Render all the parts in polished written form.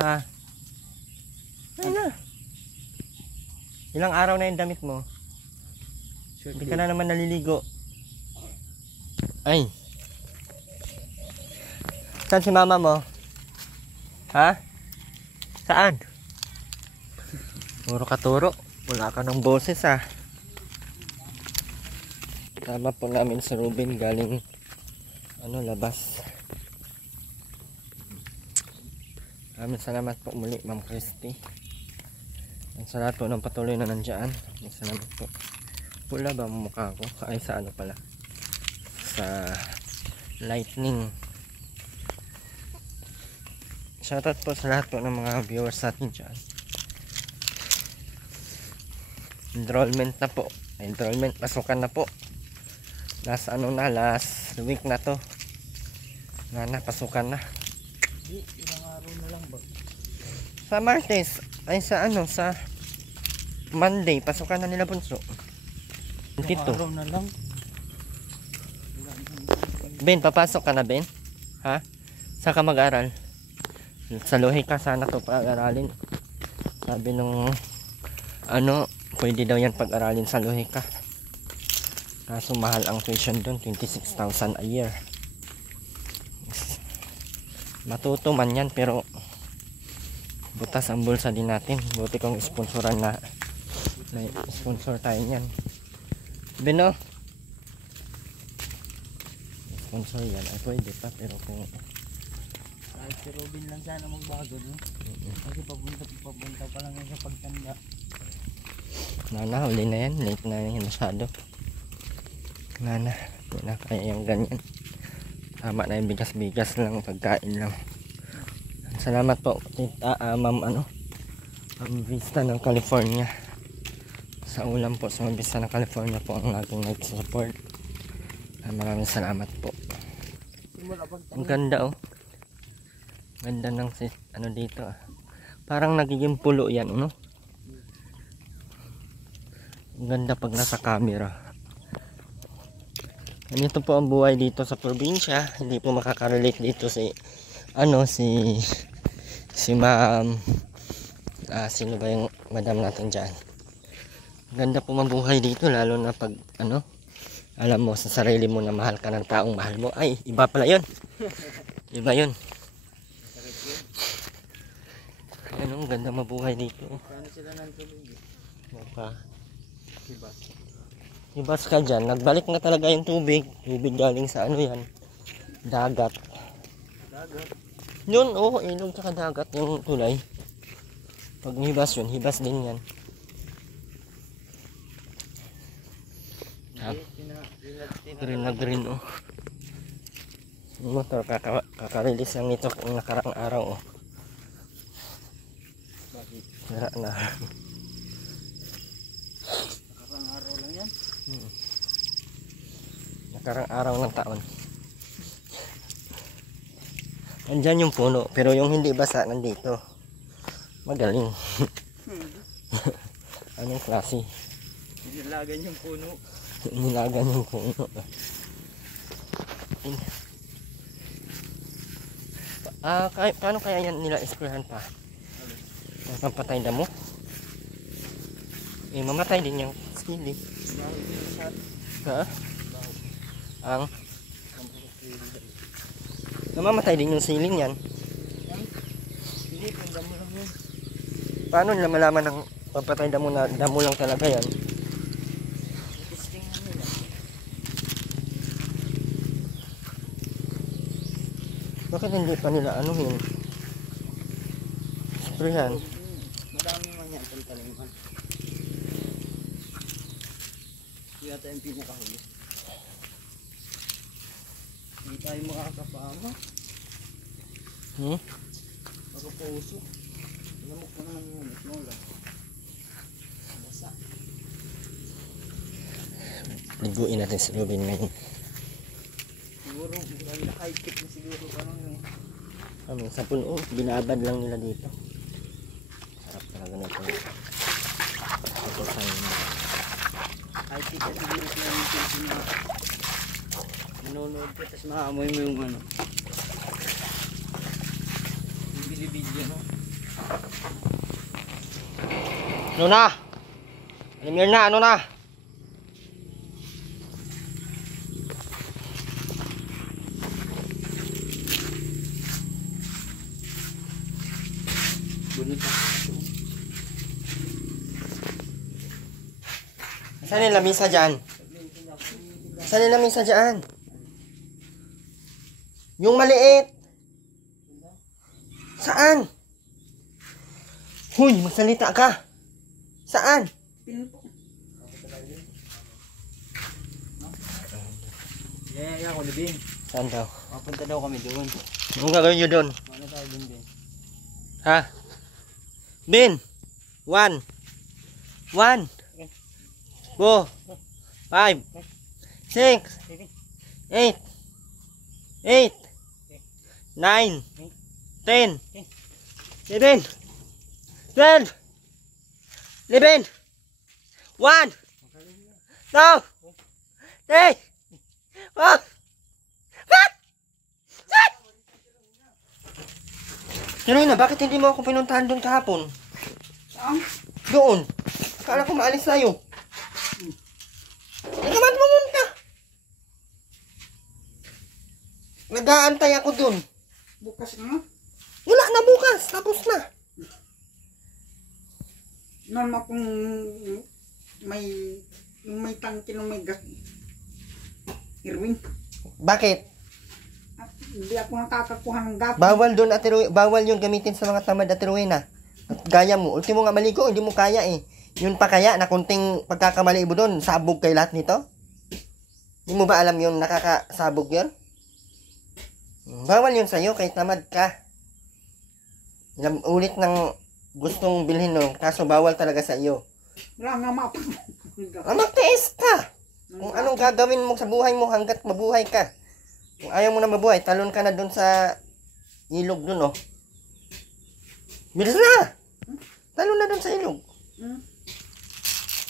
Ha? Ayun na. Ilang araw na yung damit mo? Hindi ka na naman naliligo. Ay. Saan si mama mo? Ha? Saan? Puro katuro. Wala ka ng boses ah. Tama po namin si Ruben galing labas. Maraming salamat po muli Ma'am Christy. Sa lahat po ng patuloy na nandiyan. Salamat po. Pula ba ang mukha ko? Ay sa pala? Sa lightning. Shoutout po sa lahat po ng mga viewers natin dyan. Enrollment na po. Enrollment pasukan na po. Last last week na to. Pasukan na. Ilang araw na lang ba? Sa Martes ay sa sa Monday pasukan na nila bunso. Ilang araw na lang. Ben, papasok ka na Ben? Ha? Saan ka mag-aral? Sa Lohika sana to pag-aralin. Sabi nung pwede daw yan pag-aralin sa Lohika. Kaso mahal ang tuition doon, 26,000 a year. Matuto man yan pero butas ang bulsa din natin. Buti kong sponsoran na sponsor tayo niyan. Bino sponsor yan ay pwede pa pero kung kahit si Robin lang sana magbago, no? Kasi papunta pa lang yan sa pagtanda. Huli na yan, late na yan masyado. Hindi na kaya yung ganyan. Tama na yung bigas-bigas lang, pagkain lang. Salamat po ma'am Ma'am Vista ng California. Sa ulam po sa Ma'am Vista ng California po ang ating night support. Maraming salamat po. Ang ganda Ganda ng dito Parang nagiging pulo yan Ang ganda pag nasa camera. Ganito po ang buhay dito sa probinsya. Hindi po makaka-relate dito si ma'am. Sino ba yung madam natin dyan? Ganda po mabuhay dito lalo na pag alam mo sa sarili mo na mahal ka ng taong mahal mo. Ay, iba pala yun. Iba yun. Ganda mabuhay dito. Paano sila ng tubig? Ibas ka dyan, nagbalik na talaga yung tubig. Tubig galing sa yan, dagat. Yun, ilog tsaka dagat yung tulay. Pag hibas yun, hibas din yan. Green na green yung motor, kaka-release lang nito kung nakaraang araw Sira na. Nakaraang araw lang yan? Nakaraang araw ng taon. Andyan yung puno, pero yung hindi basa nandito. Magaling. Anong klase? Nilagan yung puno. Nilagan yung puno. Paano kaya yan nila eskwelahan pa? Ang patay damo? Mamatay din yung skilly. Ha? Namamatay din yung siling yan. Hindi, kung damo lang yun. Paano nila malaman ng papatay damo na damo lang talaga yan? Testing nila. Bakit hindi pa nila yun? Sprayan. Madami man yan itong taliman. Kaya tayo yung pinakahuli. Hindi tayo makakapama. Makapuso. Lamok na naman yung mola. Basa. Liguin natin si Ruben ngayon. Siguro, ang nakaikip na siguro yung Sa puno, binabad lang nila dito. Sarap talaga na ito. Ito sa'yo na. kahit kita siguro sila yung pinsin na nanonood ko, tapos maamoy mo yung yung bilibidyo, no? Ano na? Alimir na, ano na? Bunot na. Saan yung lamisa dyan? Saan yung lamisa dyan? Yung maliit. Saan? Huy, magsalita ka. Saan? Pinto. Yeah, ako din. Saan daw? Mapunta daw kami doon. Anong gagawin nyo doon? Ano tayo din din? Ha? Bin! 1 1 2 5 6 8 8 9 10 11 12 11 1 2 3 4 Pero na, bakit hindi mo ako pinuntahan doon kahapon? Saan? Doon. Akala ko maalis tayo. Hindi ka man pumunta. Nag-aantay ako doon. Bukas na? Wala na bukas. Tapos na. Normal kung may tangke ng may gas. Irwin. Bakit? Hindi ako nakakakuha ng gas. Bawal doon, Ate Rowena. Bawal yun gamitin sa mga tamad, Ate Rowena. At gaya mo. Ultimo nga maligo, hindi mo kaya eh. Yun pa kaya na kunting pagkakamali mo doon, sabog kay lahat nito? Hindi mo ba alam yun, nakakasabog yun? Bawal yun sa'yo, kay tamad ka. Ilang ulit ng gustong bilhin nun, kaso bawal talaga sa iyo. Wala nga mapag. Magtiis ka! Kung anong gagawin mo sa buhay mo hanggat mabuhay ka. Kung ayaw mo na mabuhay, talon ka na doon sa ilog doon, oh. Bilis na! Talon na doon sa ilog.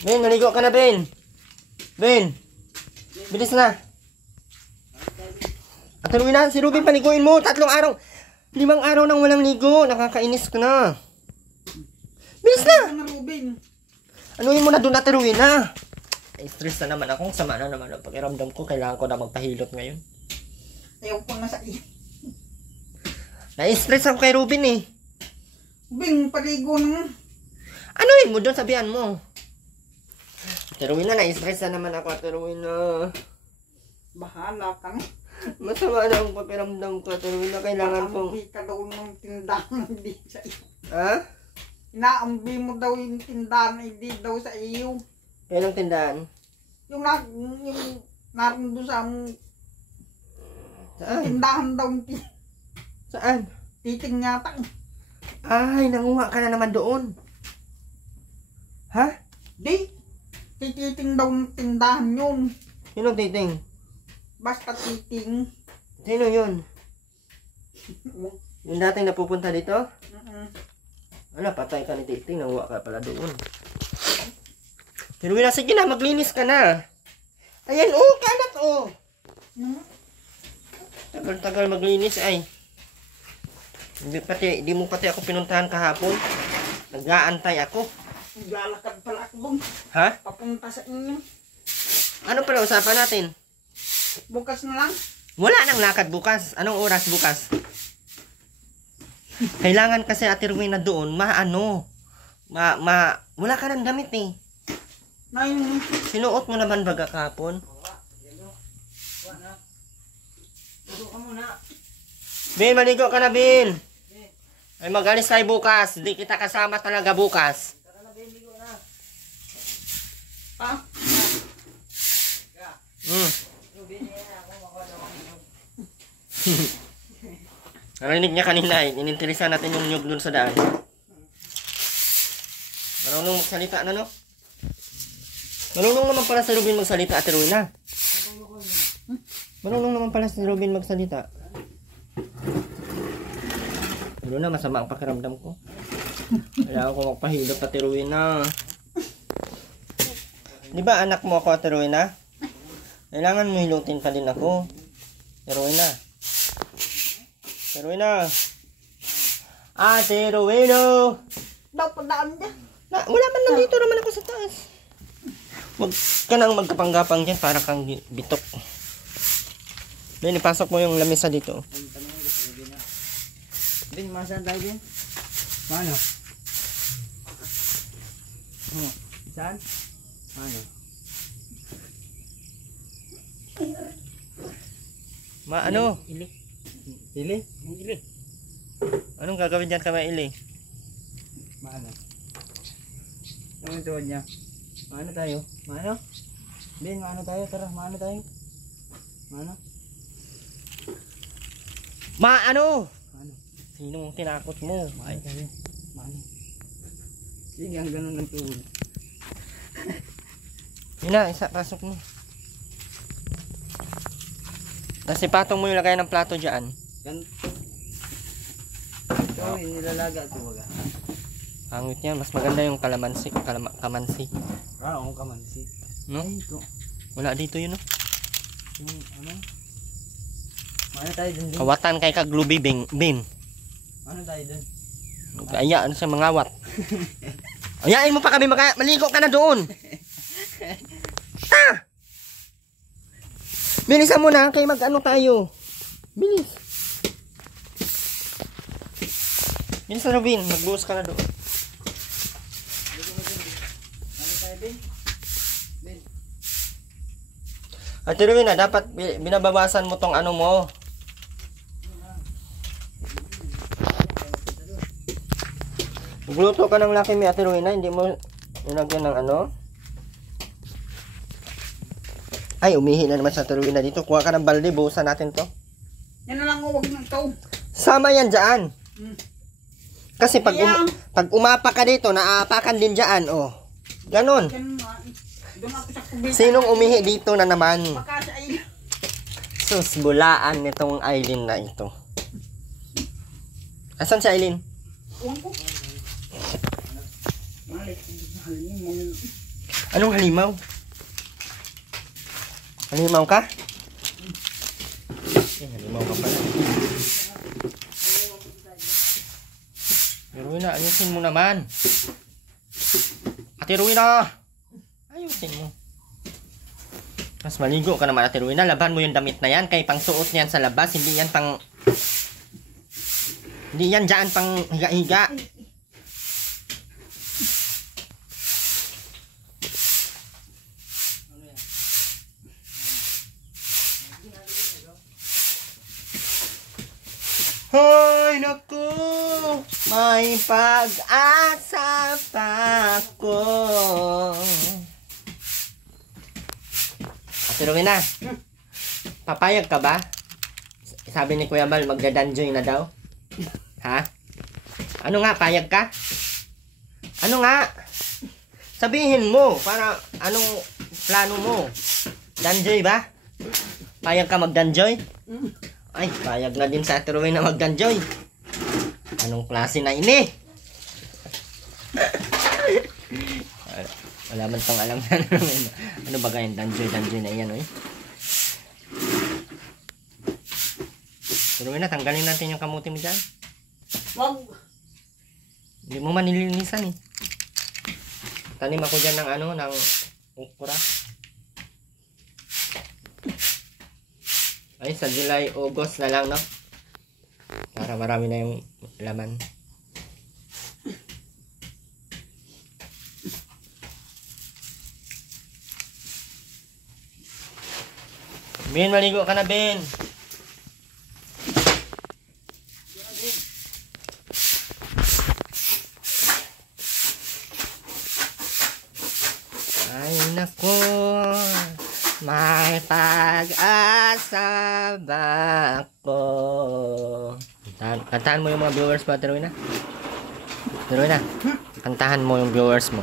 Ben, maligo ka na, Ben. Ben, bilis na. At na, si Ruben paliguin mo. 3 araw. 5 araw nang walang ligo. Nakakainis ka na. Bilis na! Ano Ruben? Anuin mo na doon, Ate Rowena. Stress na naman ako. Sama na naman ang pakiramdam ko. Kailangan ko na magpahilot ngayon. Ayaw ko na sa iyo. Na-stress ako kay Ruben eh. Bing, paligo na. Anuin mo doon, sabihan mo. Ate Rowena, na-stress na naman ako, Ate Rowena. Bahala ka na. Masama na ang pakiramdam ko, Ate Rowena. Kailangan kong... Inaambi ka daw ng tindahan hindi sa iyo. Ha? Inaambi mo daw yung tindahan hindi daw sa iyo. Kailang tindahan? Yung naroon doon sa Saan? tindahan daw yung Saan? titing yata. Ay, nanguha ka na naman doon. Ha? Di, tititing daw ng tindahan yun. Sino titing? Basta titing. Sino yun? Yung dating napupunta dito? Wala, patay ka ni titing. Nanguha ka pala doon. Pero wala, sige na, maglinis ka na. Ayan, oh, kalat, oh. Tagal-tagal maglinis, ay. Di mo pati ako pinuntahan kahapon. Nag-aantay ako. Lalakad pala ako doon. Ha? Papunta sa inyo. Ano pala usapan natin? Bukas na lang. Wala nang lakad bukas. Anong oras bukas? Kailangan kasi, Ate Rowena, doon, wala ka nang damit eh. Sinuot mo naman baga kahapon? Bin, maligo ka na, Bin. Ay, mag-alis tayo bukas. Hindi kita kasama talaga bukas. Pa? Narinig niya kanina eh. Ininteresan natin yung nyug dun sa daan. Marunong magsalita na, no? Marunong naman pala si Ruben magsalita, Ate Rowena. Marunong naman pala si Ruben magsalita. Pero na, masama ang pakiramdam ko. Kailangan ko magpahilot, Ate Rowena. Di ba anak mo ako, Ate Rowena? Kailangan mo hilutin pa din ako. Ate Rowena. Ate Rowena. Ate Rowena! Dapat daan dyan. Wala man, nandito naman ako sa taas. Huwag ka nang magkapanggapang dyan para kang bitok. Ben, ipasok mo yung lamesa dito. Ben, masaan tayo din? Paano? Saan? Paano? Ano? Ili. Ili? Ili. Anong gagawin dyan ka Ili? Maano? Ano yung tuwad niya? Maano tayo? Maano? Ben, maano tayo? Tara, maano tayo? Maano? Maano? Maano? Sinong tinakot mo? Maano tayo? Maano? Sige, ang ganun ng tuwad. Yun na, isa, pasok mo. Tapos ipatong mo yung lagay ng plato dyan. Ganito. Ito, nilalaga ito baga. Pangit yan, mas maganda yung kalamansi. Kamansi. Oo, kamansi. No? Ay, ito. Wala dito yun, no? Yung ano? Maano tayo dun? Kawatan kay kaglubi, bin. Ano tayo dun? Aya, ano siya mangawat. Ayain mo pa kami, maligo ka na doon. Ah! Bilisan mo na, kay mag-ano tayo. Bilis. Bilisan na, Bin. Magbuhos ka na doon. Ano tayo din? Ben. Ate Rowena, dapat binabawasan mo tong ano mo. Magluto ka ng laki mi, Ate Rowena, hindi mo nilagyan ng ano. Ay, umihi na naman sa Ate Rowena dito. Kuha ka ng balde, buhusan natin to. Yan na lang, huwag ng tao. Sama yan dyan. Kasi pag, Ayan. pag umapa ka dito, naaapakan din dyan, oh. Ganon. Yan na. Doon ako sa kubita. Sinong umihi dito na naman? Baka sa ay. Sus, bulaan nitong Aileen na ito. Asan si Aileen? Huwag ko. Anong halimaw? Halimaw ka? Halimaw ka pala. Ate Rowena, ayusin mo naman. Ate Rowena! Ayusin mo. Mas maligo ka naman, Ate Rowena. Laban mo yung damit na yan. Kay pang suot niyan sa labas. Hindi yan pang... Hindi yan dyan pang higa-higa. Hoy, naku! May pag-asa pa ako. Ate Rowena, papayag ka ba? Sabi ni Kuya Bal, magdadanjoy na daw. Ha? Ano nga, payag ka? Ano nga? Sabihin mo, para anong plano mo? Danjoy ba? Payag ka magdanjoy? Ay, payag na din sa Ate Rowena magdanjoy. Anong klase na ini? Wala man tong alam na ano ba ganyan, danjoy na yan, oy. Ate Rowena, tanggalin natin yung kamuti mo dyan. Wag. Hindi mo man nilinisan eh. Tanim ako dyan ng ano, ng okra. Ay, sa July, August na lang, no? Para marami na yung laman. Ben, maligo ka na, Ben. Ay, nako. May pag-asa ba ako? Kantahan mo yung mga viewers mo, Ate Rowena. Ate Rowena, kantahan mo yung viewers mo.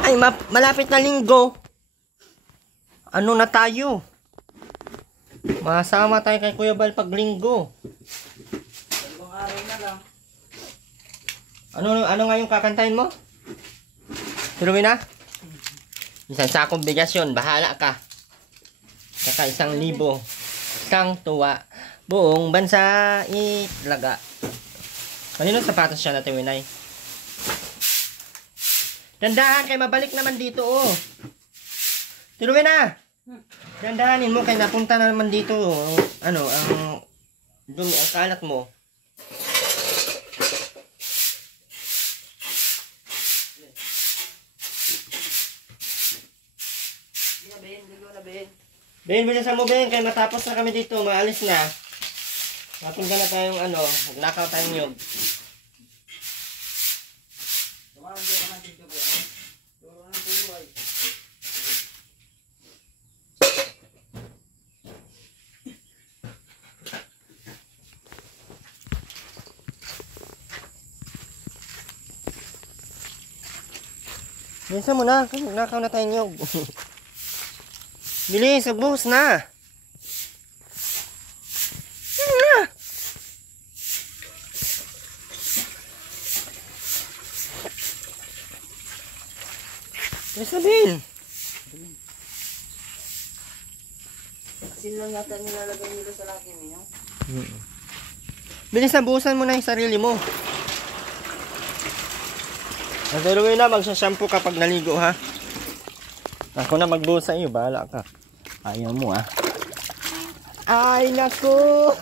Ay, malapit na linggo. Ano na tayo? Masama tayo kay Kuya Bal pag linggo. Dalawang araw na lang. Ano nga yung kakantahin mo? Ate Rowena? Isang sakong bigas yun, bahala ka. Saka 1,000. Isang tuwa. Buong bansa itlaga. Kanino sapatos siya natin, Winay? Dandahan kay mabalik naman dito, oh. Tiruin na! Dandahanin mo kay napunta na naman dito, oh. Ano, ang dumi, ang kalat mo. Ben, bilisan mo, Ben, kay matapos na kami dito, maalis na. Mapunta na tayong ano, nagnakaw tayong nyog. Bilisan mo na, kasi nagnakaw na tayong nyog. Bilis, ubos na. Bilis na, Ben. Asin lang yata nilalagay nila sa laki niyo. Bilis na, buhusan mo na yung sarili mo. Nagdaluin na, magsashampoo kapag naligo, ha? Ako na magbuhos sa iyo, bahala ka. Ayaw mo, ha? Ay, naku!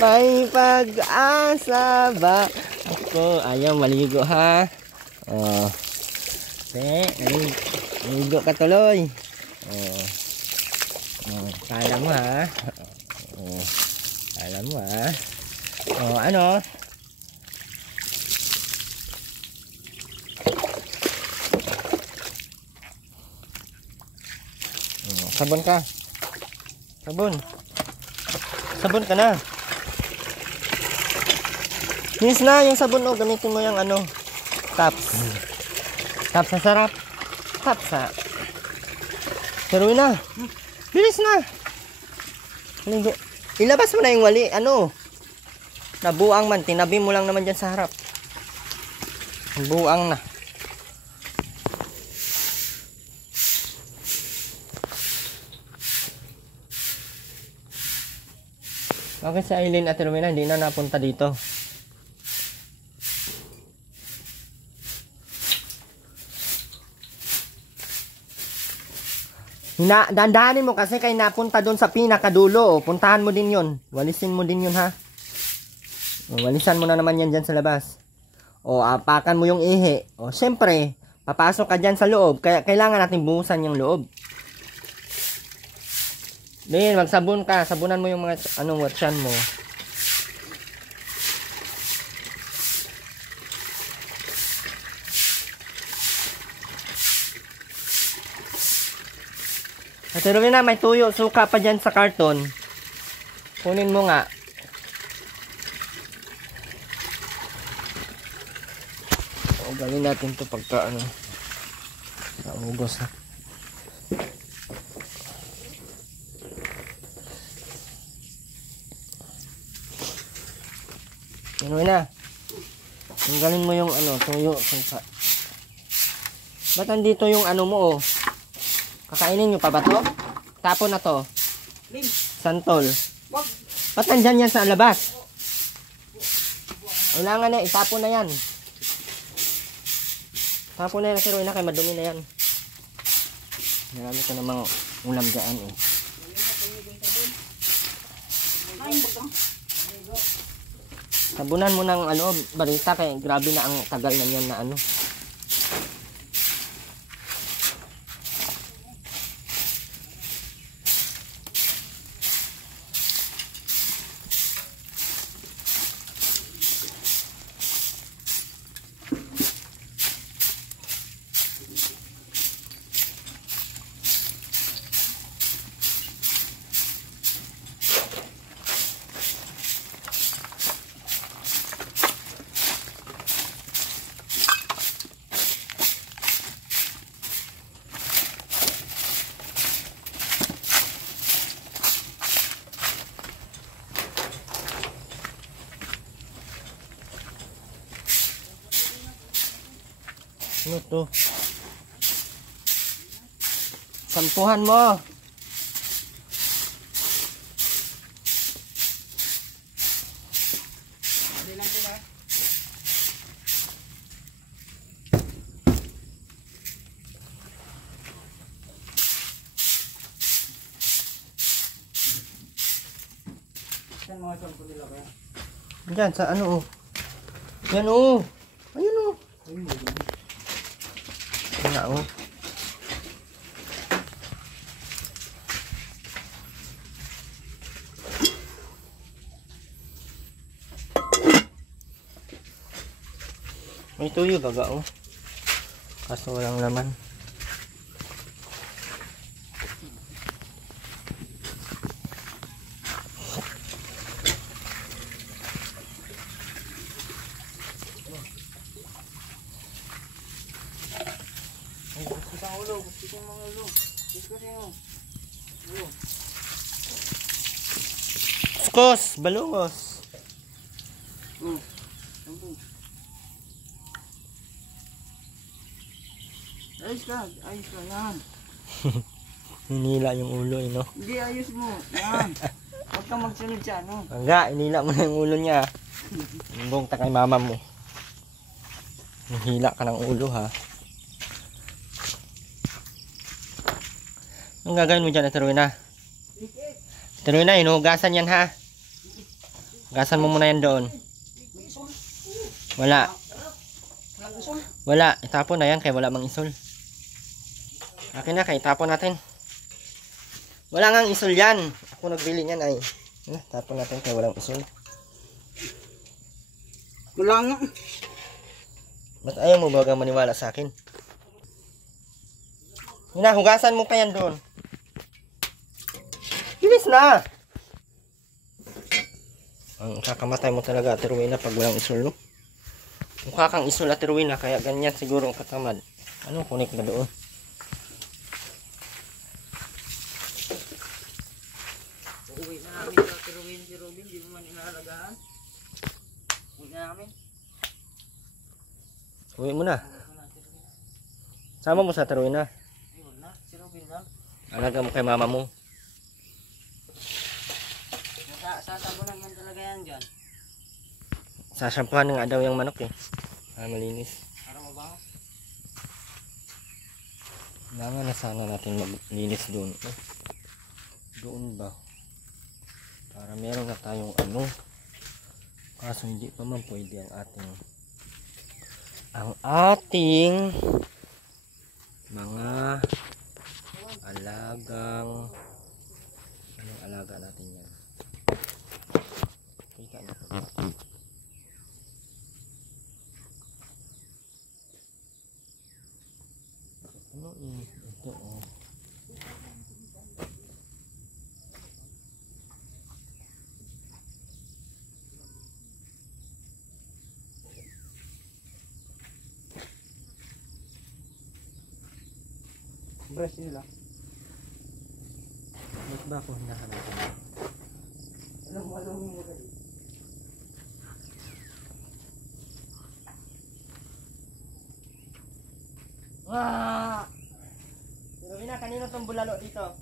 May pag-asa ba? Ako, ayaw maligo, ha? Oh. Naligo ka tuloy. Oh. Oh, kala mo, ha? Oh. Kala mo, ha? Oh, ano? Sabon ka. Sabon. Sabon ka na. Yes na, yung sabon, oh, gamitin mo yung ano, tops. Tops na sarap. Tops na. Saruin na. Bilis na. Ilabas mo na yung wali, ano. Nabuang man, tinabi mo lang naman dyan sa harap. Buang na. Bakit si Aileen at Rowena hindi na napunta dito? Dandahanin mo kasi kay napunta doon sa pinakadulo. Puntahan mo din yun. Walisin mo din yun, ha? Walisan mo na naman yan dyan sa labas. O, apakan mo yung ihi. O, syempre, papasok ka dyan sa loob. Kaya kailangan natin buhusan yung loob. Then, magsabon ka. Sabunan mo yung mga, watchan mo. At na, may tuyo. Suka pa dyan sa karton. Kunin mo nga. O, gawin natin to pagka, naugos na. Na. Tanggalin mo yung tuyo, suka. Ba't andito yung mo, oh? Kakainin nyo pa ba to? Tapon na to. Santol. Ba't nandyan yan sa labas? Wala nga na, itapon na yan. Tapon na yan, pero na kayo, madumi na yan. Marami ka namang ulam dyan, eh. Sabunan mo ng barita kaya grabe na ang tagal na yan na Ano to? Sampuhan mo. Hindi lang sila. Saan mga sampo nila kaya? Diyan, sa ano oh. Yan oh. Ayun oh. Ayun, Yan nga oh. May tuyo baga oh. Kaso walang laman. gusto ang ulo, gusto ko mga ulo. Gusto ko yung ulo. Skos, balungos. Sampo. Ayos ka, yan. Hinila yung ulo eh no. Hindi, ayos mo, yan. Huwag kang magsunod siya, no? Hangga, hinila mo na yung ulo niya. Bumbong ta kay mama mo. Hila ka ng ulo ha. Anong gagawin mo dyan, Aterwina? Aterwina, hinugasan yan ha. Gasan mo muna yan doon. Wala. Wala. Itapon na yan kaya wala mang isol. Akin na kaya itapon natin. Wala ngang isol yan. Ako nagbili niyan ay. Tapon natin kaya walang isol. Wala nga. Ba't ayaw mo bagang maniwala sa akin? Hugasan mo pa yan doon. Bilis na! Ang kakamatay mo talaga, Aterwina, pag walang isol, no? Mukha kang isol, Aterwina, kaya ganyan siguro ang katamad. Ano kunik na doon? Uuwi na namin sa si Robin, di mo man inaalagaan. Uwi na namin. Uwi mo na. Sama mo sa Aterwina. Ayun na, si Robin lang. Alaga mo kay mama mo. Sasabo lang yan talaga yan dyan. Sasampuhan nga daw yung manok eh. Malinis. Para mabango. Kailangan na sana natin maglinis doon. Doon ba? Para meron na tayong ano. Kaso hindi pa man pwede ang ating mga alagang anong alaga natin yan. Kita na po. Ano ito oh. Brush nila. Ba't ba ako hinahanapin? Alam mo mo dali. Wah! Pero Vina, kanino tong bulalo dito?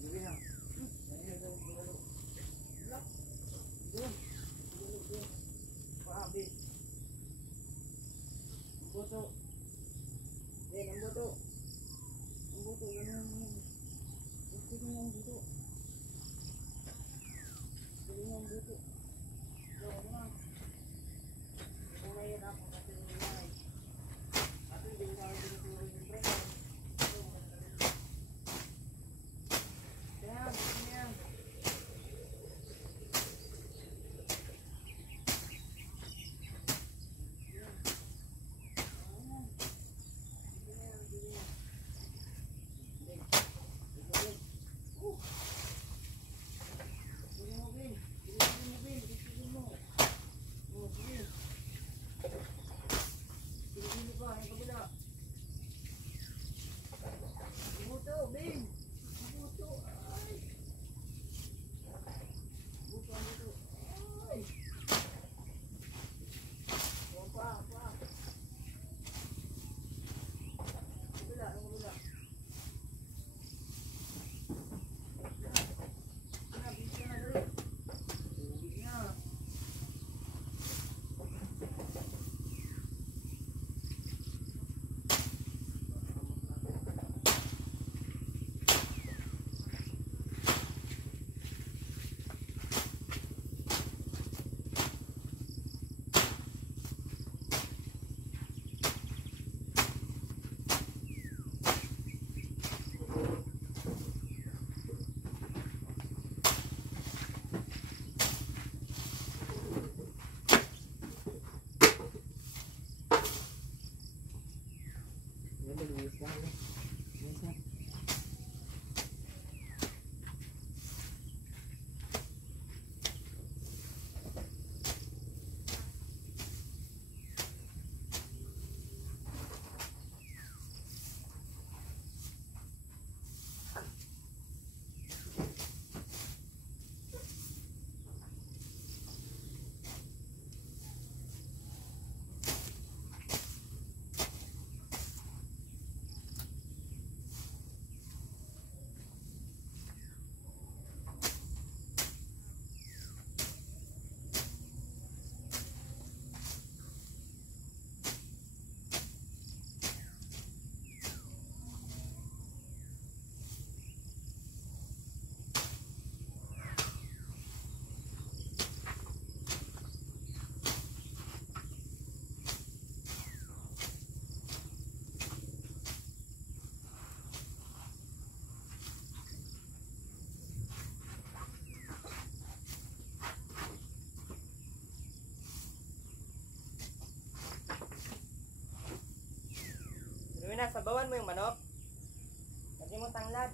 Sabi na. Buto. Ang buto. Ang buto, ganun. Gusto ko ng buto. Gusto ko ng buto. Ano na? Kung ngayon ako kasi nilay. At hindi ko ako tinuturo yung presa. Yan, yan. Bilhin mo, Bin. sabawan mo yung manok. Lagyan mo tanglad.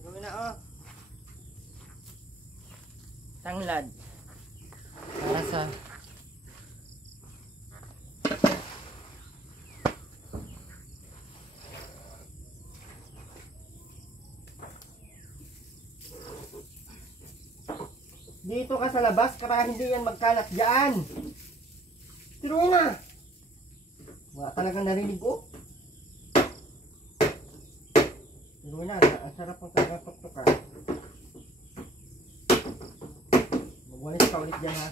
Gawin na oh. Tanglad. Para sa dito ka sa labas para hindi yan magkalat dyan. Tiruin na. Wala talagang narinig ko. Tiruin na. Ang sarap ng talagang tuktukan. Magwalis ka ulit dyan ha.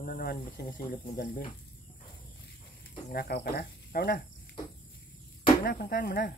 Ano na naman sinisilip mo dyan, Ben? Nakaw ka na? Ikaw na. Ikaw na, puntahan mo na.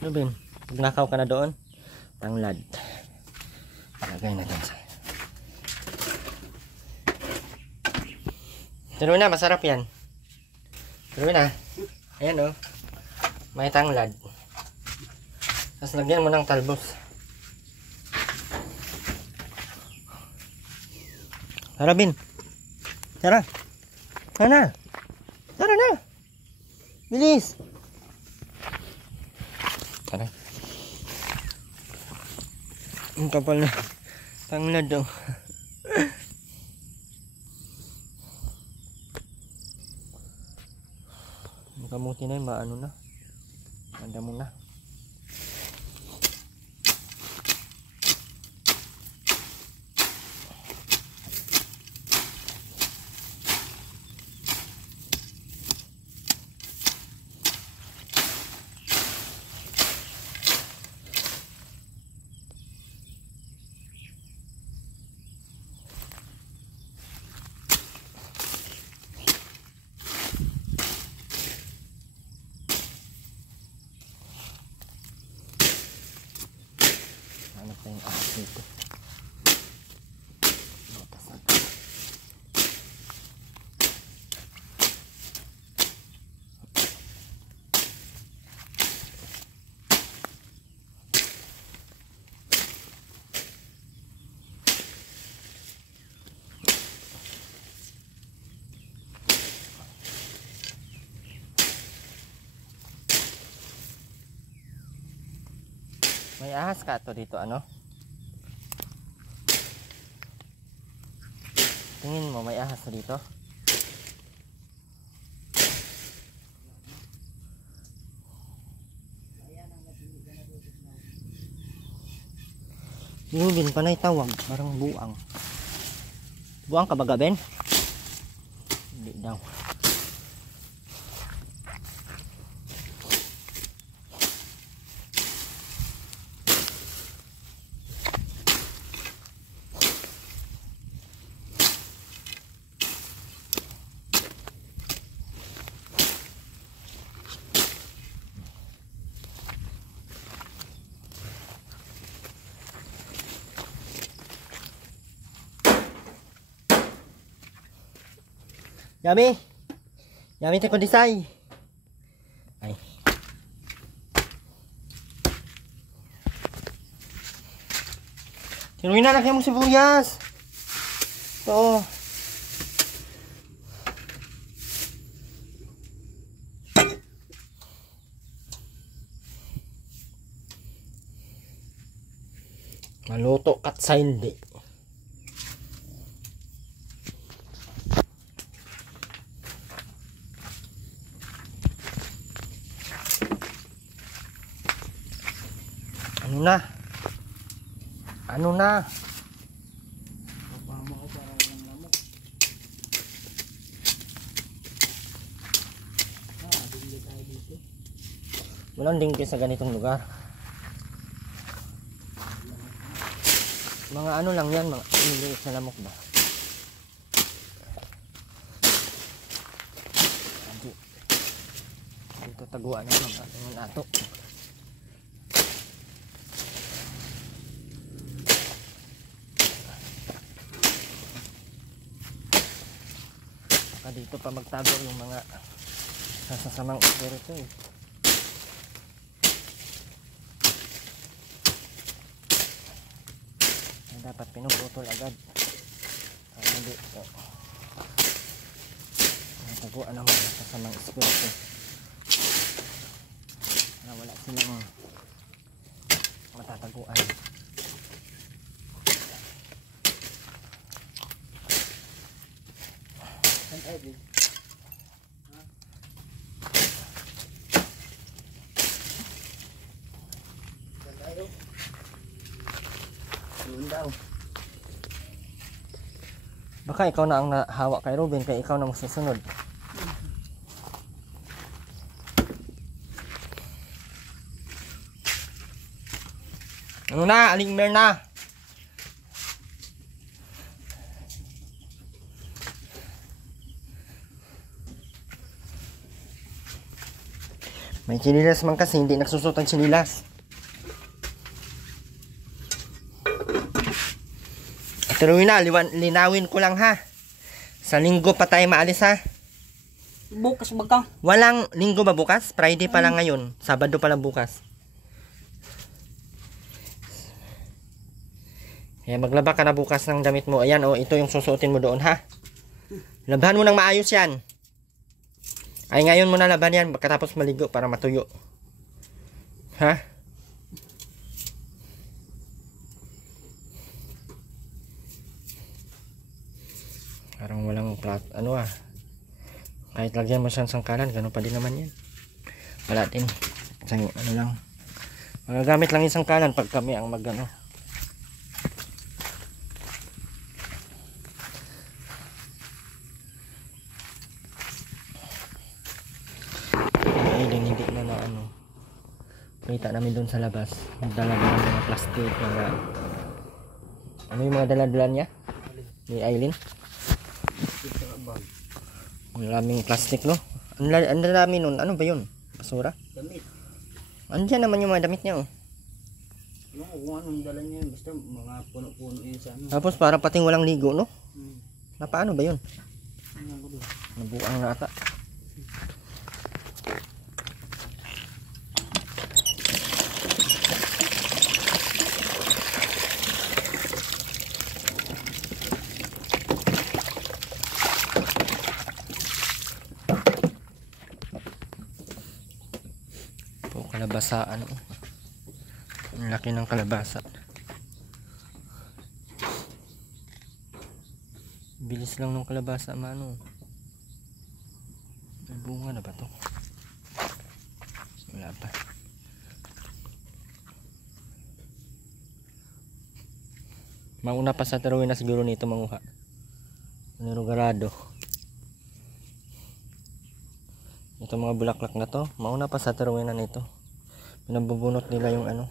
Ano Ben? Nagnakaw ka na doon? Tanglad. Lagay na dyan sa... Tuloy na, masarap yan. Tuloy na. Ayan o. May tanglad. Tapos lagyan mo ng talbos. Tara Ben. Tara. Tara. Tara na. Bilis. Tara. Ang kapal na tanglad daw. Ang kamuti na yun, maano na. Manda mo na. Ano pa yung ahas nito? Butas na ito. May ahas ka to dito, ano? Tingin mo, may ahas na dito? Yubin, panay tawag. Parang buang. Buang ka ba, Ben? Hindi daw. Yami! Yami tayo kondisay! Ay. Tinuloy na kayo mong sibuyas! Ito. Maluto kat sa hindi. Ano na? Ano na? Mapama ko para walang lamok. Bili tayo dito. Walang dingke sa ganitong lugar. Mga ano lang yan, mga iniliit na lamok ba? Dito taguan ng mga nato. Baka dito pa magtago yung mga sasasamang espiritu eh. Dapat pinuputol agad para hindi ito nataguan ang mga kasamang espiritu na wala silang matataguan. Saan tayo, Bill? Saan tayo? Yun daw. Baka ikaw na ang nahawa kay Ruben kaya ikaw na magsusunod. Ano na, Aling Merna? May chinilas man kasi hindi nagsusot ang chinilas. Pero linawin ko lang ha. Sa linggo pa tayo maalis ha. Bukas baga. Walang linggo ba bukas? Friday pa lang ngayon. Sabado pa lang bukas. Kaya maglaba ka na bukas ng damit mo. Ayan o, ito yung susuotin mo doon ha. Labahan mo ng maayos yan. Ay ngayon mo na laban yan. Pagkatapos maligo para matuyo. Ha? Parang walang ano ah. Kahit lagyan mo siyang sangkalan, gano'n pa din naman yan. Wala din. Isang ano lang. Magagamit lang yung sangkalan pag kami ang magano. Ay, din hindi na ano. Kita namin doon sa labas. Dala ng mga plastic. Mga, ano yung mga dala-dala niya? Ni Aileen? Ang daming plastic no? Ang dami nun. Ano ba yun? Basura? Damit. Andiyan naman yung mga damit niya oh. Ano kung anong dala niya. Basta mga puno-puno yun sa ano. Tapos para pating walang ligo no? Hmm. Na paano ba yun? Ano ko doon? Nabuang na ata. Kalabasaan oh. Ang laki ng kalabasa. Bilis lang ng kalabasa mano. May bunga na ba to? Wala pa. Mauna pa sa tarawin na siguro nito manguha. Nirugarado. Ito mga bulaklak na to, mauna pa sa tarawin na nito. Pinabubunot nila yung ano,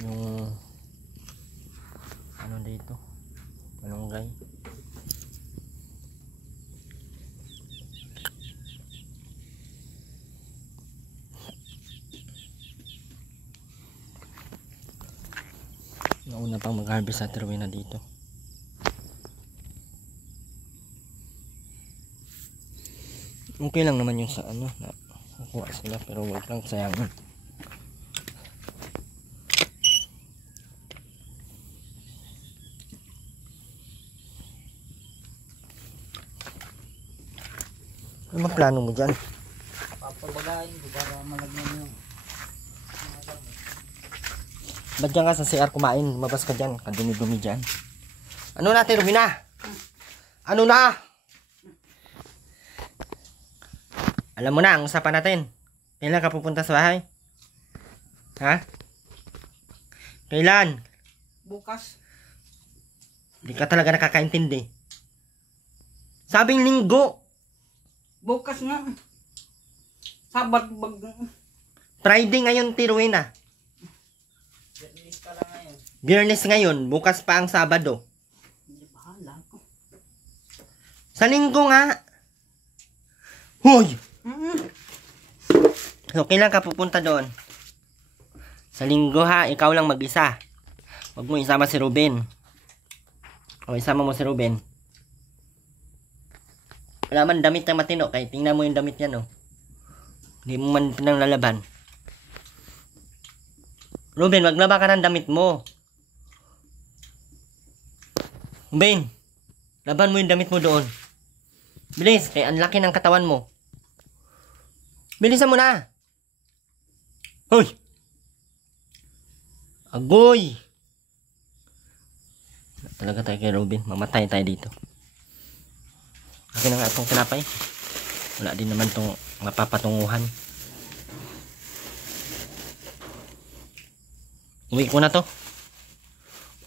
yung ano dito, malunggay. Nauna pang mag-harvest sa tarawin na dito. Okay lang naman yung sa ano na kukuha sila pero wag lang sayangin. Ano ang plano mo dyan? Papabagayin ko para malagyan nyo. Ba't dyan ka sa CR kumain? Lumabas ka dyan. Kadumi-dumi dyan. Ano na, Ate Rowena? Ano na? Alam mo na, ang usapan natin. Kailan ka pupunta sa bahay? Ha? Kailan? Bukas. Hindi ka talaga nakakaintindi. Sabing linggo. Bukas nga. Sabat bag. Friday ngayon, Ate Rowena. Biyernes pa lang ngayon. Biyernes ngayon. Bukas pa ang Sabado. Hindi bahala ko. Sa linggo nga. Hoy! So, kailan ka pupunta doon? Sa linggo ha, ikaw lang mag-isa. Huwag mo isama si Ruben. O, isama mo si Ruben. Wala man damit na matino. Kaya tingnan mo yung damit niya, no? Hindi mo man pinanglalaban. Ruben, maglaba ka ng damit mo. Ruben, laban mo yung damit mo doon. Bilis, kaya ang laki ng katawan mo. Bilisan mo na. Hoy! Agoy! Talaga tayo kay Ruben. Mamatay tayo dito. Akin na nga itong tinapay. Wala din naman itong mapapatunguhan. Uwi ko na to.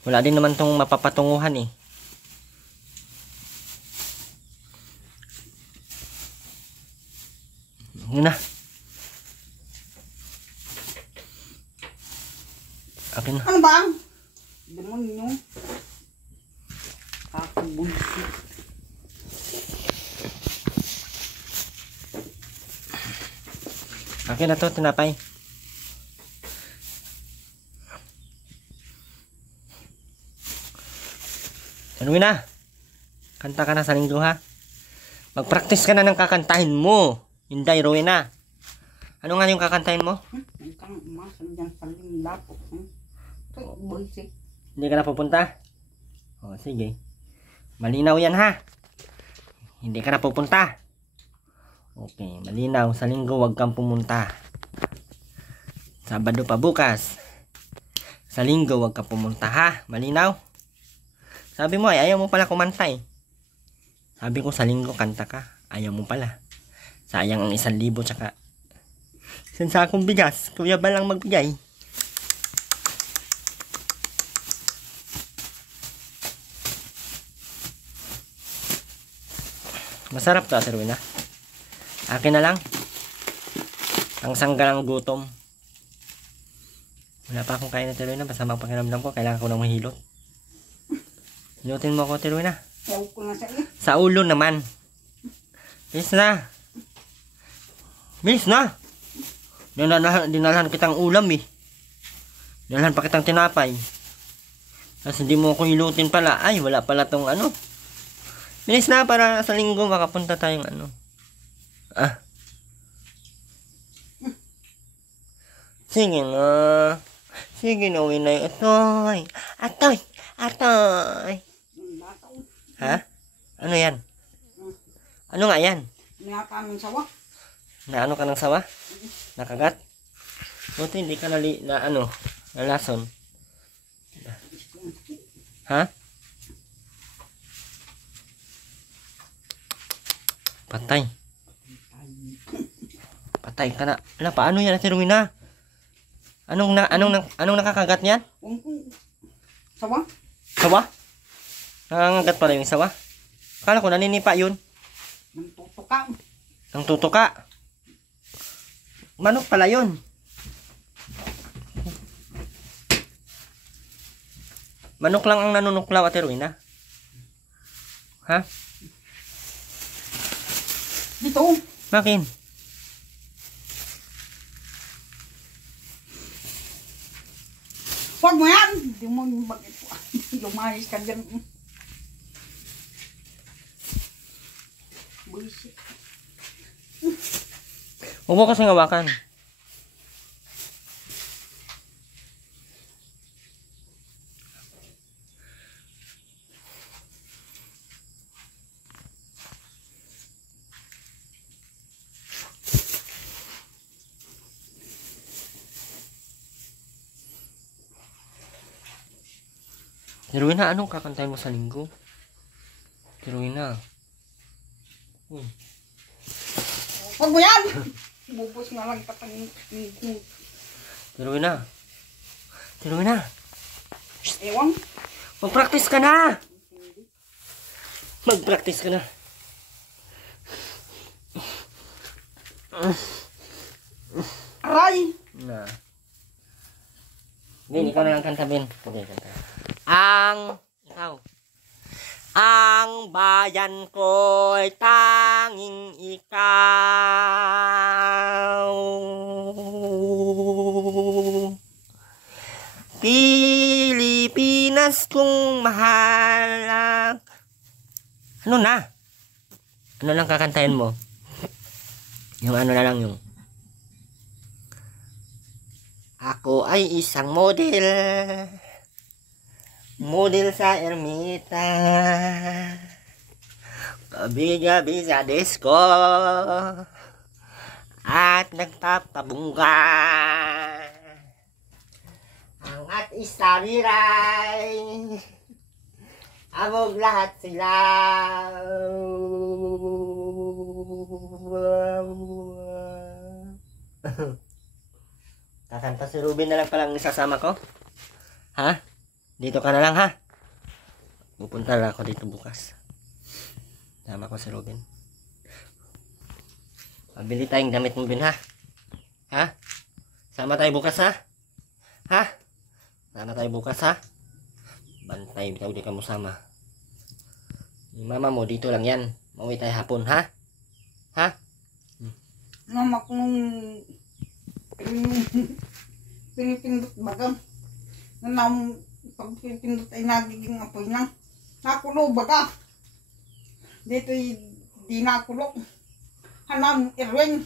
Wala din naman itong mapapatunguhan eh. Yun na. Akin na. Ano ba? Demonyo. Kakabunsit. Akin na to, tinapay. Ano na? Kanta ka na sa linggo ha? Mag-practice ka na ng kakantahin mo. Hindi, Rowena. Ano nga yung kakantahin mo? Ang kang umasan dyan sa limlapo. Bullshit. Hindi ka na pupunta? O, sige. Malinaw yan ha. Hindi ka na pupunta. Okay, malinaw. Sa linggo, wag kang pumunta. Sabado pa bukas. Sa linggo, wag kang pumunta ha. Malinaw? Sabi mo ay ayaw mo pala kumanta eh. Sabi ko sa linggo, kanta ka. Ayaw mo pala. Sayang ang 1,000 tsaka isang sakong bigas. Kuya ba lang magbigay? Masarap to, Ate Rowena. Akin na lang. Ang sanggalang gutom. Wala pa akong kain, Ate Rowena. Masama ang pakiramdam ko. Kailangan ko nang mahilot. Hilutin mo ako, Ate Rowena. Ewan ko na sa iyo. Sa ulo naman. Bilis na. Bilis na. Dinalhan kitang ulam eh. Dinalhan pa kitang tinapay. Tapos hindi mo ako hilutin pala. Ay, wala pala tong ano. Bilis na para sa linggo makapunta tayong ano. Ah. Sige na. Sige na, uwi na yung atoy. Atoy. Atoy. Ha? Ano yan? Ano nga yan? Niyaka ng sawa. Na ano ka ng sawa? Nakagat? Buti hindi ka nalason. Ha? Patay. Patay ka na. Ala, paano yan, Ate Rowena? Anong nakakagat niyan? Sawa? Sawa? Nangangagat pala yung sawa? Akala ko naninipa yun. Nagtutuka. Ang tutuka. Manok pala yun. Manok lang ang nanunuklaw, Ate Rowena. Ha? Dito. Makin. Huwag mo yan. Hindi mo bakit lumayas ka dyan. Bullshit. Huwag mo kasing hawakan. Rowena, anong kakantahin mo sa linggo? Rowena. Huwag mo yan! Bubos na lang patang... Rowena. Rowena. Ewan. Mag-practice ka na! Mag-practice ka na. Aray! Na. Bin, ikaw na lang kanta, Bin. Hindi, kanta. Ikaw. Ang bayan ko'y tanging ikaw. Pilipinas kong mahal. Ano na? Ano lang kakantahin mo? Yung ano na lang yung ako ay isang model. Model sa ermita. Gabi-gabi sa disco. At nagpapabungga. Ang at istariray. Abog lahat sila. Kakanta si Ruben na lang palang isasama ko. Ha? Dito ka na lang, ha? Pupunta lang ako dito bukas. Sama ko si Ruben. Pabili tayong damit mo, Bin, ha? Ha? Sama tayo bukas, ha? Ha? Sama tayo bukas, ha? Bantay, bitaw di ka mo sama. Yung mama mo, dito lang yan. Mauwi tayo hapon, ha? Ha? Mama ko nung pinipindot baga. Nang pag pinipindot ay nagiging apoy na. Nakulo baga. Dito'y di nakulo. Hanang Erwin.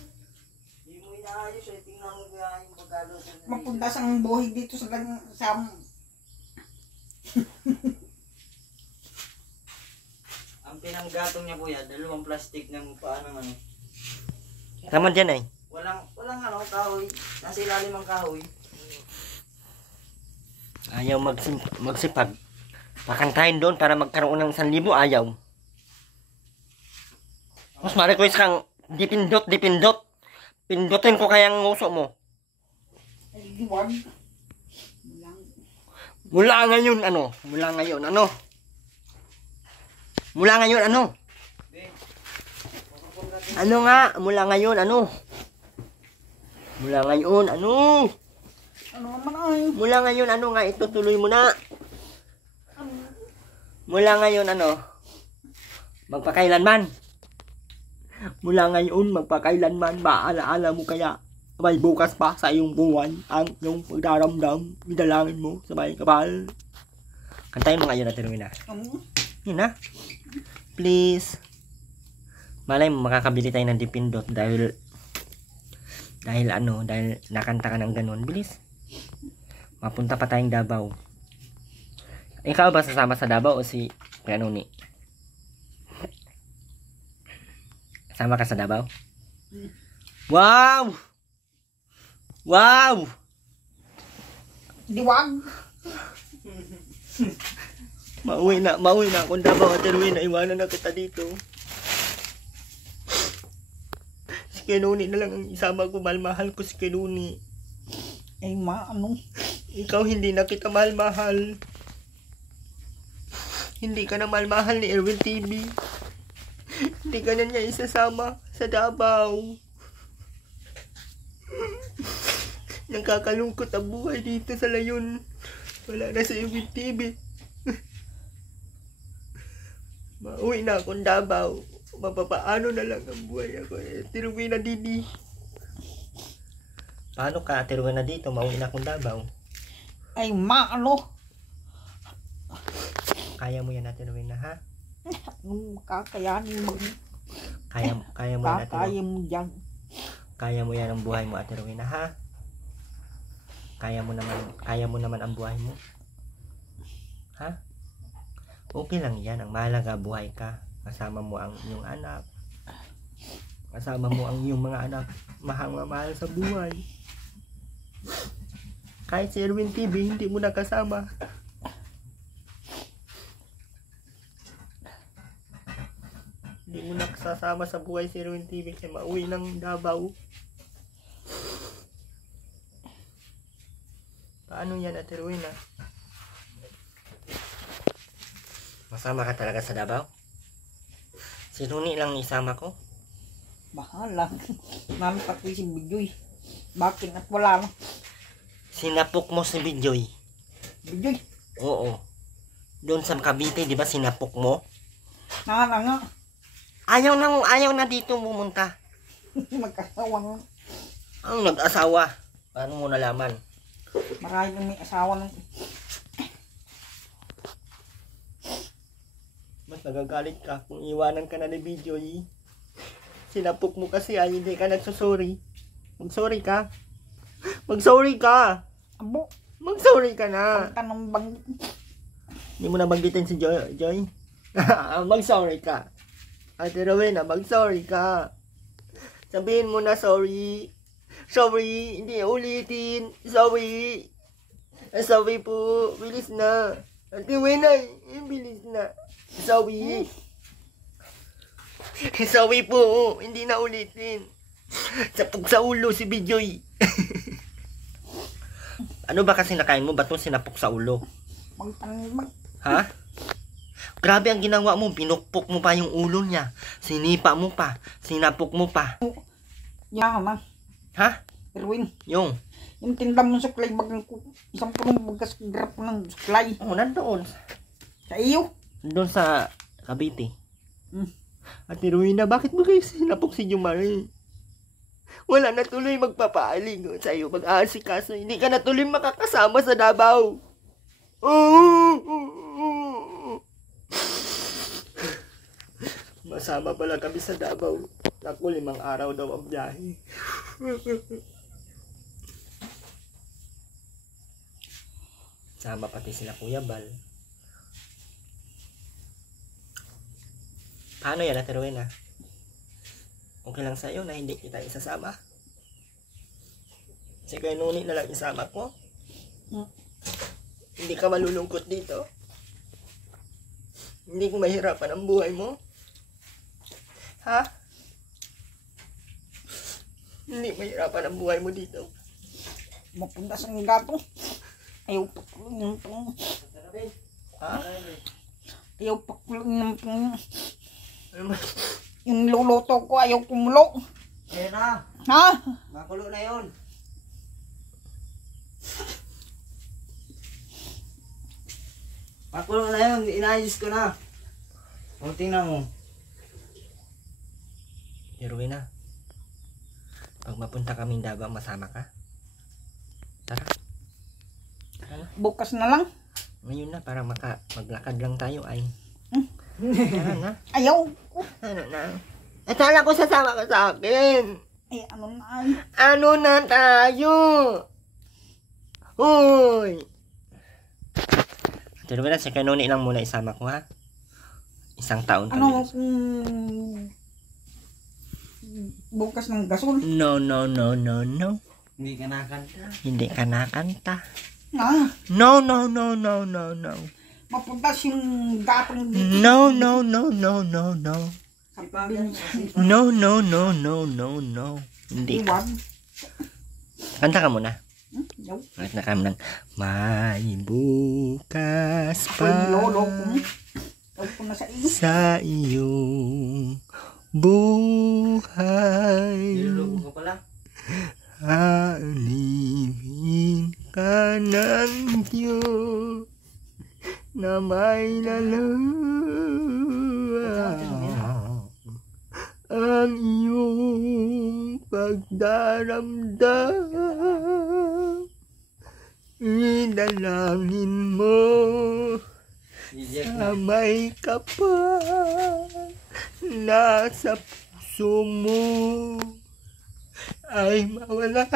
Hindi mo inaayos eh. Tingnan mo kaya yung pagkalo. Mapundas ang buhay dito sa Ang pinanggatong niya kuya, 2 plastic ng paano ano. Tama dyan, eh. Walang ano, kahoy. Nasa ilalim ang kahoy. Ayaw magsipag. Pakantahin doon para magkaroon ng 1,000. Ayaw. Mas ma-request kang dipindot. Pindutin ko kayang nguso mo. ay diwag. Mula ngayon, ano? Mula ngayon, ano? Ano nga? Mula ngayon, ano? Ano naman ay? Mula ngayon, ano nga? Itutuloy mo na. Mula ngayon, ano? Magpakailanman. Maalaala mo kaya may bukas pa sa iyong buwan ang iyong pagdaramdam. Idalangin mo sa may kapal. Kantayin mo ngayon natin, Rowena. Yun na. Please. Malay mo, makakabili tayo ng dipindot dahil nakanta ka ng ganun. Bilis. Mapunta pa tayong Davao. Ikaw ba sasama sa Davao o si Pianoni? Sama ka sa Davao? Wow! Diwag. Mauwi na akong Davao at Rowena, iwanan na kita dito. Si Kenoni na lang ang isama ko, mahal ko si Kenoni. Ay ano? Ikaw hindi na kita mahal. Hindi ka na mahal ni Erwin TV. Hindi ka na niya isasama sa Davao. Nakakalungkot ang buhay dito sa Layon. Wala na sa Erwin TV. Mauwi na akong Davao. Mapapaano na lang ang buhay ako. Tiruwi na didi. Paano ka tiruwi na dito? Mauwi na akong Davao. Ay ano? Kaya mo yan natin Rowena, ha? Kakayanin mo. Kaya mo yan natin. Kakaya mo dyan. Kaya mo yan ang buhay mo, Ate Rowena, ha? Kaya mo naman ang buhay mo. Ha? Okay lang yan. Ang mahalaga, buhay ka. Kasama mo ang iyong anak. Kasama mo ang iyong mga anak. Mahal sa buhay. Kahit si Erwin TV, hindi mo nakasama. Hindi mo nakasasama sa buhay si Ruin TV kaya mauwi ng Davao. Paano yan, Ate Ruin, ah? Masama ka talaga sa Davao? Si Runi lang isama ko. Bahala. Namin pati si Bijoy. Bakit at wala lang. Sinapok mo si Bijoy. Bijoy. Oo. Doon sa Cavite, di ba sinapok mo? Nga. Ayaw na dito pumunta. Magkasawa nga. Ang nag-asawa. Paano mo nalaman? Marami nang may asawa ng... Mas nagagalit ka kung iwanan ka na ni Bijoy. Sinapok mo kasi hindi ka nagsusorry. Mag-sorry ka. Mag-sorry ka. Abo. Mag-sorry ka na. Pagtanong bang... Hindi mo na banggitin si Joy. Mag-sorry ka. Ate Rowena, mag-sorry ka. Sabihin mo na sorry. Sorry, hindi ulitin. Sorry. Sorry po. Bilis na. Ate Rowena, bilis na. Sorry. Sorry po. Hindi na ulitin. Sapog sa ulo si Bijoy. Ano ba kasi nakain mo? Ba't mo sinapok sa ulo? Magtanong bang... Ha? Grabe ang ginawa mo. Pinukpok mo pa yung ulo niya. Sinipa mo pa. Sinapok mo pa. Yan na. Ha? Erwin. Yung Tinda mo suklay bagang ko. Isang punong bagas grap ng suklay. oh, nandoon. Sa iyo. Doon sa Cavite. Hmm. Ate Rowena, bakit mo kayo sinapok si Jumari? Wala na tuloy magpapaaling sa iyo. Mag-aasikaso. Hindi ka na tuloy makakasama sa Davao. Masama pala kami sa Davao. Naku, 5 araw daw ang biyahe. Sama pati sila Kuya Bal. Paano yan, Ate Rowena? Okay lang sa'yo na hindi kita isasama? Si Kuya Nuni na lang isama ko? Hindi ka malulungkot dito? Hindi ko mahirapan ang buhay mo? Ha? Hindi mahirapan ang buhay mo dito? Mapunta sa gato. Ayaw pakulong yung pang... Ha? Ayaw pakulong yung pang... Ano ba? Yung luluto ko ayaw kumulo. Ayan na. Ha? Makulo na yun. Makulo na yun. Inayos ko na. O, tingnan mo. Rowena, pag mapunta kaming Davao, masama ka? Tara. Tara na. Bukas na lang. Ngayon na, para maglakad lang tayo ay. Tara na. Ayaw ko. Ano na? Akala ko sasama ka sa akin. Ay, ano na ay. Ano na tayo? Hoy! Ate Rowena, si Kanuni lang muna isama ko, ha? 1 taon kami. Ano kung... bukas ng gasol. No. Hindi ka nakanta. Hindi ka nakanta. Na. No. Mapuntas yung gatong dito. No. Sa pabing. No. Hindi ka. Iwan. Kanta ka muna. Yaw. Bakit na kami ng may bukas Ay, pa lolo ko. Yaw ko na sa iyo. sa iyong buhay. Niluloko ka pala. Alipin ka ng Diyos na may nalawa ang iyong pagdaramdam. Idalangin mo sa may kapal nasa puso mo ay mawala.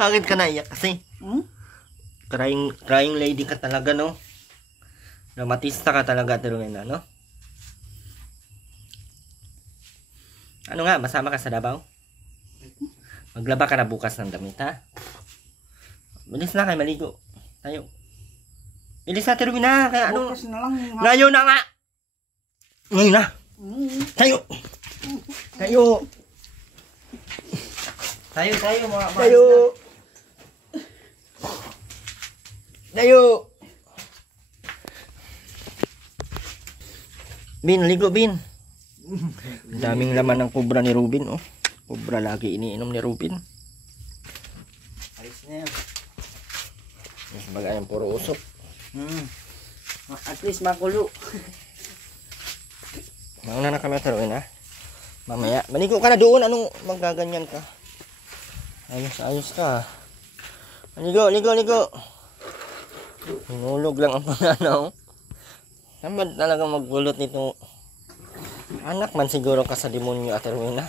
Bakit ka naiyak kasi? Crying lady ka talaga, no? Dramatista ka talaga, Rowena, no? Ano nga, masama ka sa Davao? Maglaba ka na bukas ng damit, ha? Bilis na kayo, maligo. Tayo. Bilis na, Terwin na. Kaya ano? Bukas na lang. Ngayon na nga! Ngayon na! Tayo! Tayo! Tayo mga Tayo! Tayo! Bin, ligo, Bin. Ang daming laman ng kubra ni Rubin, oh. Kubra lagi iniinom ni Rubin. Ayos na yan. Mas bagay ang puro usok. At least makulo. Mauna na kami, Terwin, ha? Mamaya. Maligo ka na doon. Anong magaganyan ka? Ayos ka. Ligo. Hinulog lang ang pananaw. Saan talaga magbulot nito? Anak man siguro ka sa demonyo, Ate Rowena.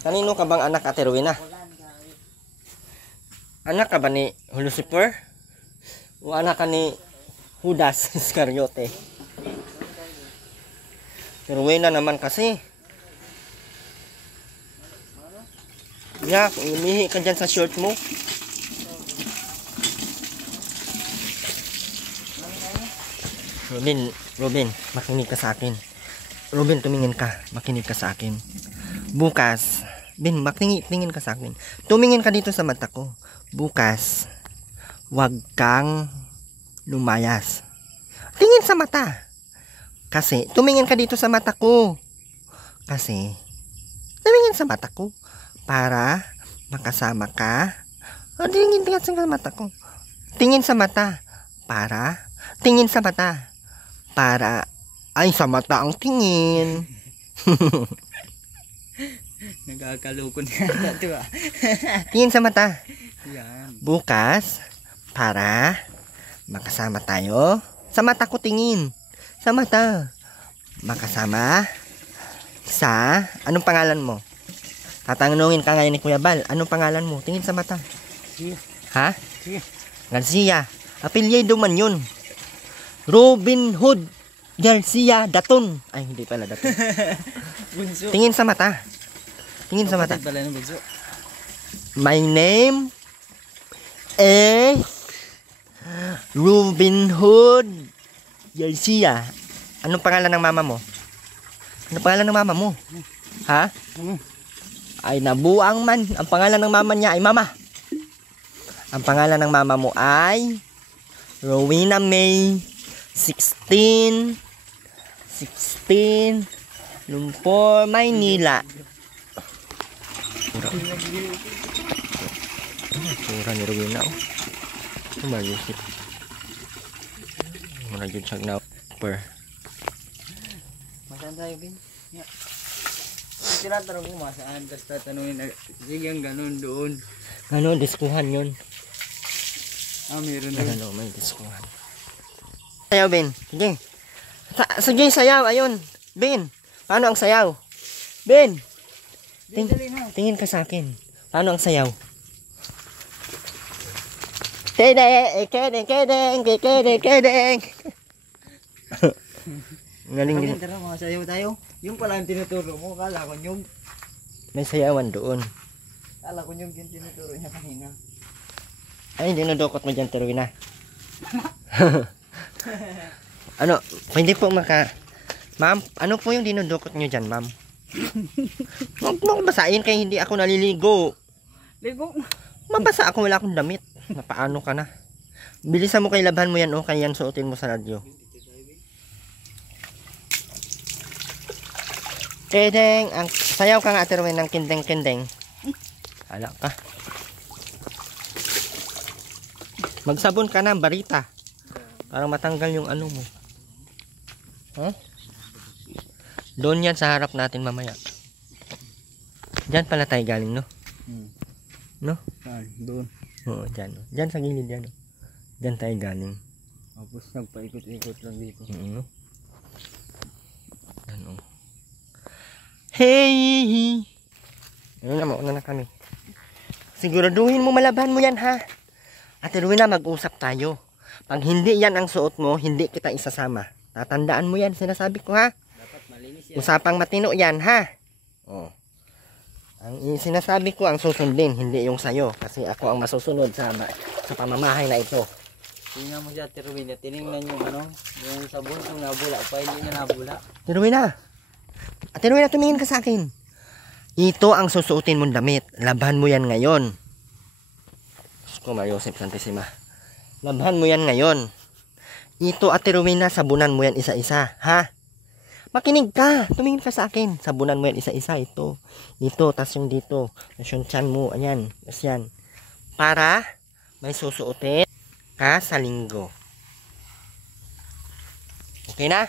Kanino ka bang anak, Ate Rowena? Anak ka ba ni Lucifer? O anak ka ni Judas Iscariote? Rowena naman kasi. Kung umihi ka dyan sa short mo. Robin, makinig ka sa akin. Robin, tumingin ka. Makinig ka sa akin. Bukas, tingin ka sa akin. Tumingin ka dito sa mata ko. Bukas, wag kang lumayas. Tingin sa mata. Kasi, tumingin ka dito sa mata ko. Kasi, tumingin sa mata ko. Para makasama ka. Tingin sa mata ko. Tingin sa mata. Tingin sa mata. Ay, sa mata ang tingin. Nagkakaloko na ito ah. Tingin sa mata. Yan. Bukas, para makasama tayo. Sa mata ko tingin. Sa mata. Makasama sa, anong pangalan mo? Tatanungin ka ngayon ni Kuya Bal, anong pangalan mo? Tingin sa mata. Garcia. Ha? Sige. Garcia. Apelyido man yun. Robin Hood Garcia Daton. Ay, hindi pala Daton. Bunso. Tingin sa mata. Tingin sa mata. Kapatid pala ng bunso. My name is Robin Hood Garcia. Anong pangalan ng mama mo? Anong pangalan ng mama mo? Ha? Ay, nabuang man. Ang pangalan ng mama niya ay Mama. Ang pangalan ng mama mo ay Rowena May 16 Lumpur, Maynila. Pura ni Rowena, oh. Tumayusip. Mura yun siyang na-per. Masaan tayo, Bin? Yeah. Tinatanong mo masaan, tapos tatanungin na, sige ang ganun doon. Ano, diskuhan yun. Meron doon. Ano, may diskuhan. Sayaw, Ben. Sige. Sige, sayaw. Ayun. Ben, paano ang sayaw? Ben, tingin ka sa akin. Paano ang sayaw? Kedeng. Galing din. Tara, mga sayaw tayo. Yung pala yung tinuturo mo, kala ko yung May sayawan doon. tinuturo niya kanina. Ay, dinudukot mo dyan, Terwina. Ano, pwede po Ma'am, ano po yung dinudukot nyo dyan, ma'am? Huwag mo basahin kaya hindi ako naliligo. Ligo. Mabasa ako, wala akong damit. Napaano ka na? Bilisan mo kay labhan mo yan, kaya yan suotin mo sa radyo. Kedeng, ang sayaw ka nga, Terwin, ng kindeng. Hala ka. Magsabon ka na, barita. Para matanggal yung ano mo. Huh? Doon yan sa harap natin mamaya. Diyan pala tayo galing, no? No? Saan? Doon. Oo, dyan. No? Dyan sa gilid yan. No? Dyan tayo galing. Tapos nagpaikot-ikot lang dito. No? Ano? Hey! Ayun na, mauna na kami. Siguraduhin mo malaban mo yan, ha? Ate Rowena, mag-usap tayo. Pag hindi yan ang suot mo, hindi kita isasama. Tatandaan mo yan, sinasabi ko, ha? Dapat malinis yan. Usapang matino yan, ha? Oh. Ang sinasabi ko ang susundin, hindi yung sayo. Kasi ako ang masusunod sa pamamahay na ito. Tingnan mo siya, Tirwin. Tinignan yung ano, yung sabon kung nabula pa, hindi na nabula. Ate Rowena! Ate Rowena, tumingin ka sa akin. Ito ang susuotin mong damit. Labhan mo yan ngayon. Diyos ko, Mario Joseph Santissima. Labhan mo yan ngayon. Ito, Ate Rowena, sabunan mo yan isa-isa. Ha? Makinig ka. Tumingin ka sa akin. Sabunan mo yan isa-isa. Ito. Ito. Tas yung dito. Tas yung tiyan mo. Ayan. Tas yan. Para may susuotin ka sa linggo. Okay na?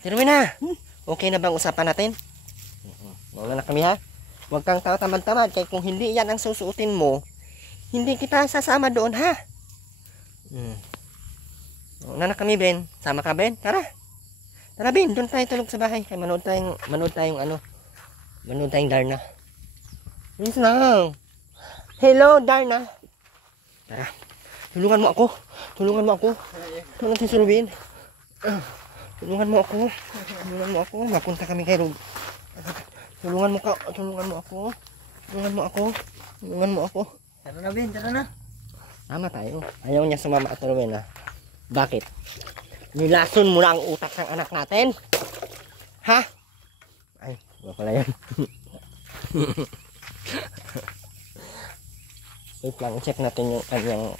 Ate Rowena, okay na bang usapan natin? Mauna na kami ha. Huwag kang tamad-tamad. Kaya kung hindi yan ang susuotin mo, hindi kita sasama doon ha. Mauna na kami, Ben. Sama ka, Ben? Tara. Tara, Ben. Doon tayo tulog sa bahay. Kaya manood tayong Darna. Please now. Hello, Darna. Tara. Tulungan mo ako. Tulungan mo ako. Tulungan si Surubin. Tulungan mo ako. Tulungan mo ako. Mapunta kami kay Rub. Tulungan mo ako. Tulungan mo ako. Tara na, Ben. Tara na. Tama tayo. Ayaw niya sumama at Rowena. Bakit? Nilason mo na ang utak ng anak natin? Ha? Ay, wala pala yan. Wait lang, check natin yung kanyang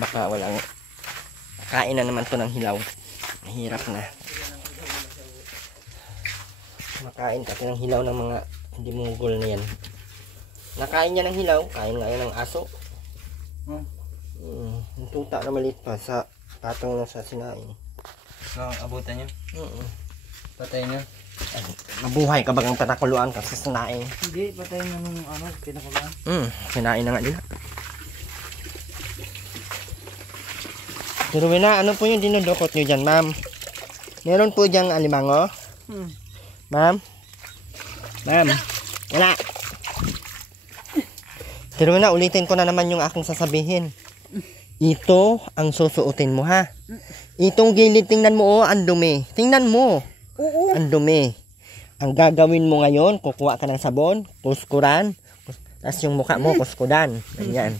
baka walang kain na naman to ng hilaw. Mahirap na. Makain kasi ng hilaw ng mga hindi munggol na yan. Nakain niya ng hilaw, kain nga yan ng aso. Yung tuta na maliit pa sa patong na sa sinain. Abutan niya? Patay na? Ay, mabuhay ka bagang tatakuluan ka sa sinain? Hindi, patay na nung ano, pinakulaan. Sinain na nga nila. Pero Rowena, ano po yung dinudukot nyo dyan, ma'am? Meron po dyang alimango? Ma'am? Ma'am? Wala. Pero Rowena, ulitin ko na naman yung aking sasabihin. Ito ang susuotin mo, ha? Itong gilid, tingnan mo, ang dumi. Tingnan mo. Oo. Ang dumi. Ang gagawin mo ngayon, kukuha ka ng sabon, kuskuran, tapos yung mukha mo, kuskudan. Ganyan.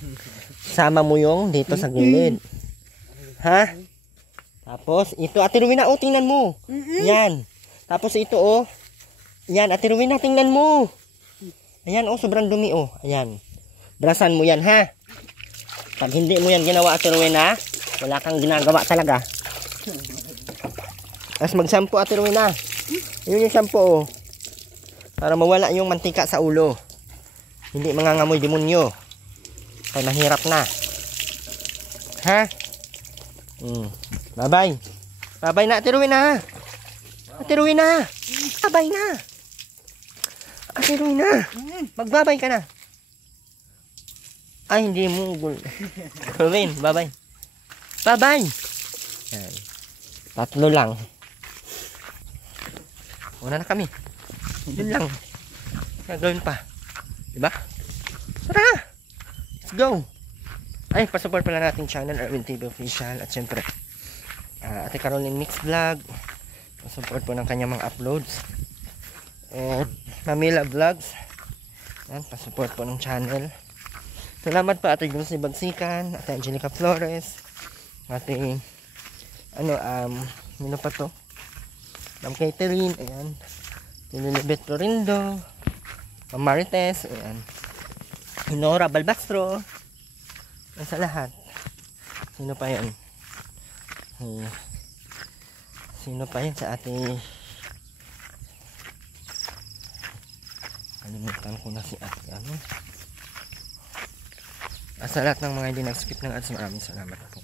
Sama mo yung dito sa gilid. Ha? Tapos, ito, Ate Rowena, tingnan mo. Yan. Tapos ito, Yan, Ate Rowena, tingnan mo. Ayan, sobrang dumi, Ayan. Brasan mo yan, ha? Pag hindi mo yan ginawa, Ate Rowena, wala kang ginagawa talaga. Tapos mag-shampoo, Ate Rowena. Yun yung shampoo, para mawala yung mantika sa ulo. Hindi mangangamoy demonyo. Kaya mahirap na. Ha? Bye-bye. Bye-bye na, Ate Rowena. Ate Rowena. Bye-bye na. Ate Rowena. Magbabay ka na. Ay, hindi mo. Rowena, bye-bye. Bye-bye. Yan. 3 lang. Una na kami. Yun lang. Gagawin pa. Diba? Tara! Let's go! Ay, pasupport pala natin channel, Erwin TV Official. At syempre, Ate Caroline Mix Vlog. Pasupport po ng kanyang mga uploads. And Mamila Vlogs. Yan, pasupport po ng channel. Salamat pa Ate Gunsi Bagsikan, Ate Angelica Flores, Ate ano pa to? Ma'am Catherine, ayan. Lilibet Florindo, Ma'am Marites, ayan. Hinora Balbastro. Sa lahat. Sino pa yan? Sino pa yan sa ate? Kalimutan ko na si ate. Sa lahat ng mga hindi nag-skip ng ads, maraming salamat po.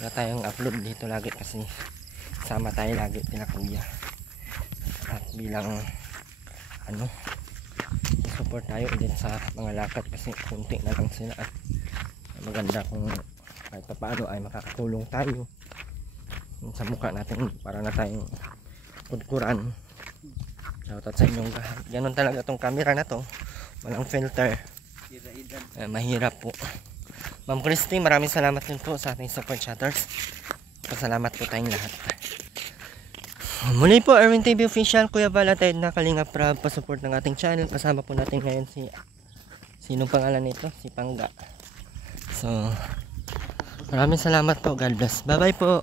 Wala tayong upload dito lagi kasi sama tayo lagi pinakuya. At bilang support tayo din sa mga lakad kasi kunti na lang sila at maganda kung kahit pa paano ay makakatulong tayo sa mukha natin para na tayong kudkuran. Shoutout sa inyong lahat. Ganon talaga tong camera na to, walang filter, mahirap po. Ma'am Christy, maraming salamat din po sa ating support chatters. Pasalamat po tayong lahat. Muli po, Erwin TV Official, Kuya Val at na Kalinga Prab, pasupport ng ating channel. Kasama po natin ngayon si Sinong pangalan nito? Si Pangga. So, maraming salamat po. God bless. Bye bye po.